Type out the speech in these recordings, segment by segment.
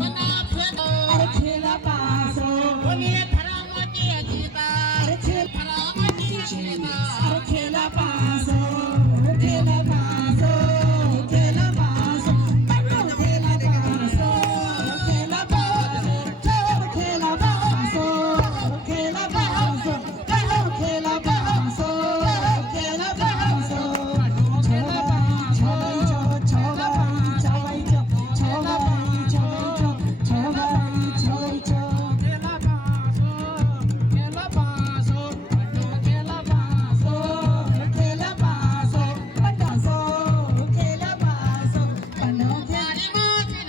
अरे खेला पासो अरे खेला पासो खेला पासो खेला पासो पन्नो खेला पासो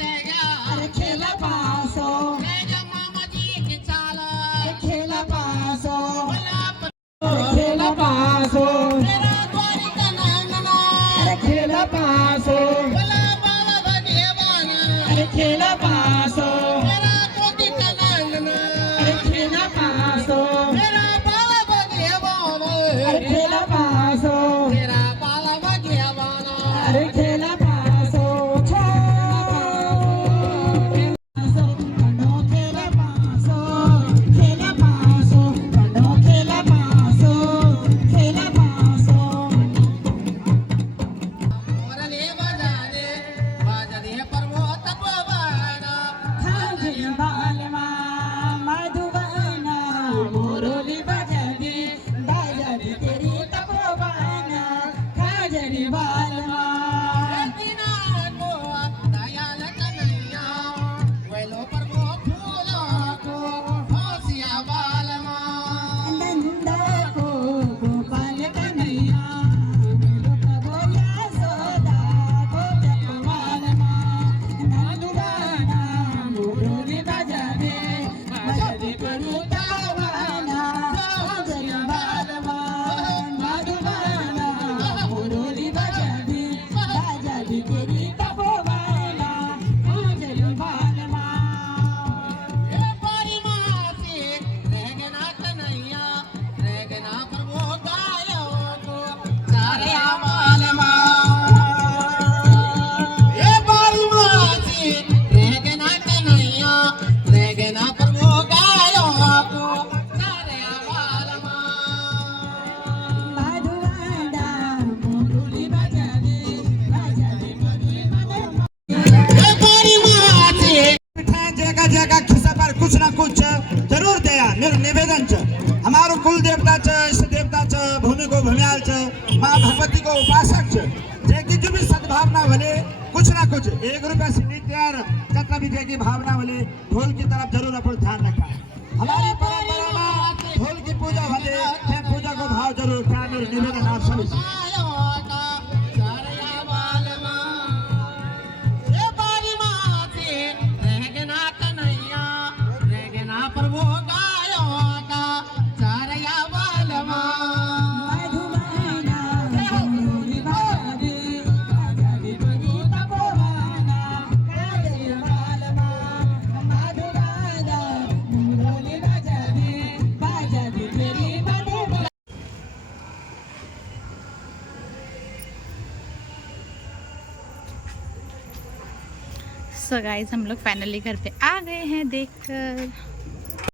खेला पासो खेला पासो खेला पासो खेला पासो खेला पासो खेला पासो खेला पासो खेला पासो अरे खेला पासो खेला पासो खेला पासो खेला पासो खेला पासो जगह खिस्सा पर कुछ ना कुछ जरूर दिया निवेदन हमारो कुल देवता इष्ट देवता भूमि को भूमियाल माँ भगवती को उपासक जेकी जो भी सद्भावना भले कुछ ना कुछ 1 रुपया से तैयार जितना भी जेकी भावना भले ढोल की तरफ जरूर अपन ध्यान रखा हमारी परंपरा में ढोल की पूजा भले पूजा को भाव जरूर क्या निवेदन आप सभी सो गाइस हम लोग फाइनली घर पे आ गए हैं देखकर।